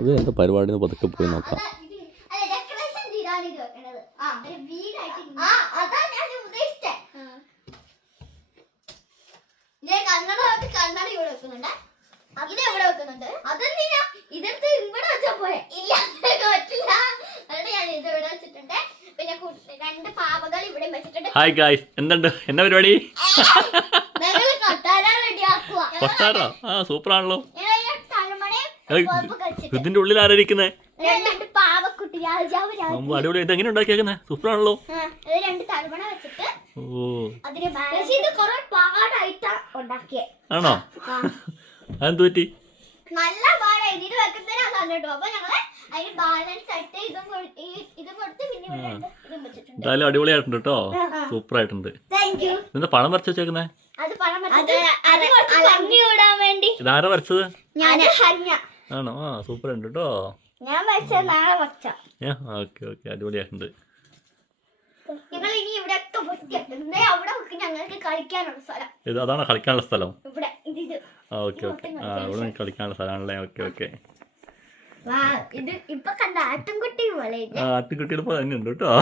അത് എന്താ പരിപാടി എന്ന് പതുക്കെ പോയി നോക്കാം. ഇത് എവിടെ വെക്കുന്നുണ്ട്. ഇതെടുത്ത് ഇവിടെ വെച്ചാ പോരെ? ഇല്ല പറ്റില്ല. അതുകൊണ്ട് ഞാൻ ഇത് ഇവിടെ വെച്ചിട്ടുണ്ട്. പിന്നെ രണ്ട് പാവകൾ ഇവിടെ വെച്ചിട്ടുണ്ട്. ഹായ് ഗായ്സ് എന്തുണ്ട്? എന്നാ പരിപാടി? കട്ടാര? ആ സൂപ്പർ ആണല്ലോ ഇതിന്റെ ഉള്ളിൽ ആരായിരിക്കുന്നേ അടിപൊളി ഇത് എങ്ങനെ ഉണ്ടാക്കിയേക്കുന്നേ വെച്ചിട്ട് ഓ. ആണോ? അതെന്ത് പറ്റി? നല്ല പാടായി ഇത് വെക്കുന്നതിനാണ് കേട്ടോ. അപ്പൊ ഞങ്ങൾ അതിന് ബാലൻസ് ആയിട്ട് ഇതും ഇതും കൊടുത്ത് പിന്നെ എന്തായാലും അടിപൊളിയായിട്ടുണ്ട് കേട്ടോ. സൂപ്പർ ആയിട്ടുണ്ട് എന്താ പണം വരച്ച് വെച്ചേക്കുന്നേ? അത് പണം അത് അത് കുറച്ച് ഭംഗി വേണ്ടി. ഇതാരാ വരച്ചത്? ഞാൻ ആണോ? ആ സൂപ്പർ ഉണ്ട് കേട്ടോ ഞാൻ വെച്ച നാളെ വച്ച ഏ ഓക്കെ ഓക്കെ അടിപൊളിയായിട്ടുണ്ട്. ഞങ്ങൾ ഇനി ഇവിടെ ഒക്കെ വൃത്തിയാക്കുന്നത് അവിടെ ഒക്കെ ഞങ്ങൾക്ക് കളിക്കാനുള്ള സ്ഥലം. ഇത് അതാണോ കളിക്കാനുള്ള സ്ഥലം. ഇവിടെ ഇത് ഇത്. ആ ഓക്കെ ഓക്കെ. ആ ഇവിടെ കളിക്കാനുള്ള സ്ഥലമാണല്ലേ? Okay okay. ഇത് ഇപ്പൊ കണ്ട ആട്ടുംകുട്ടി പോലെ ആട്ടുകുട്ടിയുടെ പോലെ തന്നെ ഉണ്ട് കേട്ടോ.